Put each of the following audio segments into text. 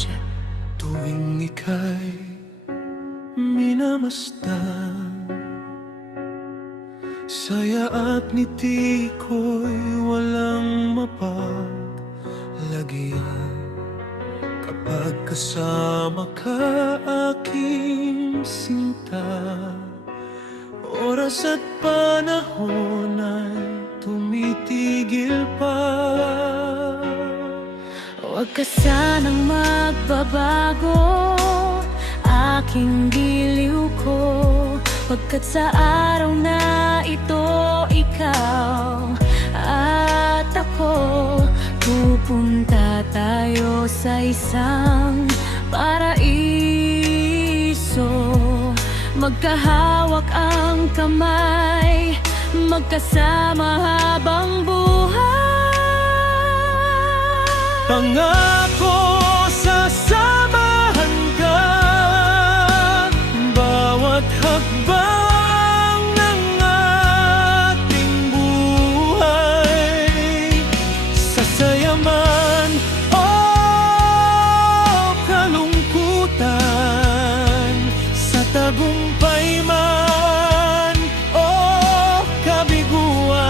Production. Tuwing ika'y minamasdan, saya at ngiti ko'y walang mapaglagyan. Kapag kasama ka, aking sinta, oras at panahon ay tumitigil pa. Huwag ka sanang magbabago, aking giliw ko, pagkat sa araw na ito, ikaw at ako, pupunta tayo sa isang paraiso. Magkahawak ang kamay, magkasama habang buhay. Pangako, sasamahan ka, bawat hakbang ng ating buhay. Sa saya man o kalungkutan, sa tagumpay man o kabiguan,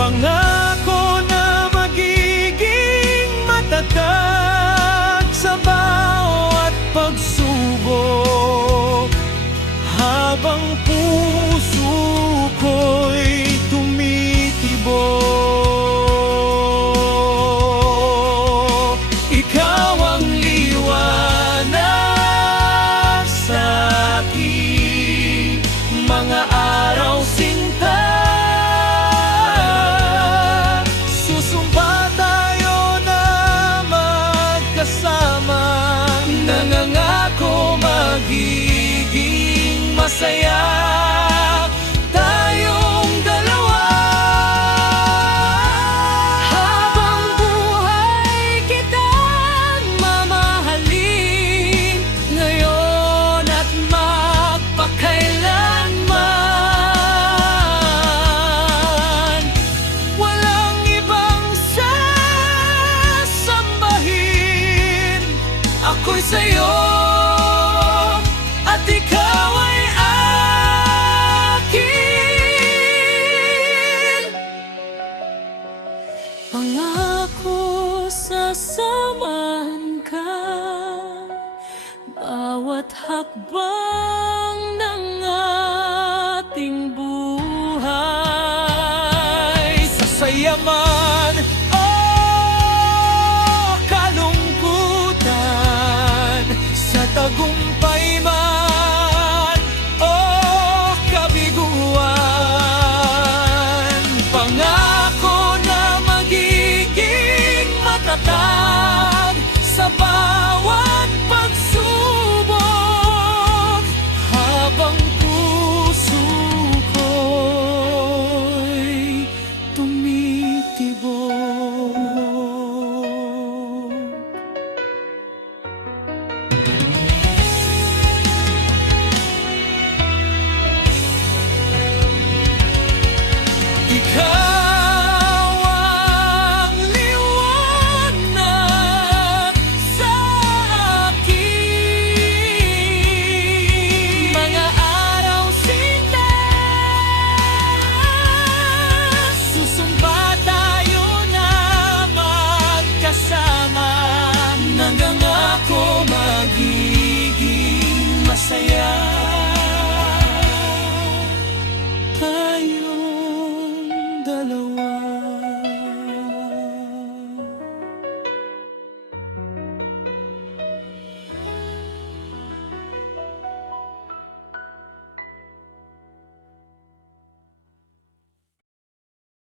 pangako na magiging matatag sa bawat pagsubok, habang puso ko'y tumitibok. Ikaw ang liwanag sa aking mga araw, sinta. Susumpa tayo na magkasama, nangangako magiging masaya.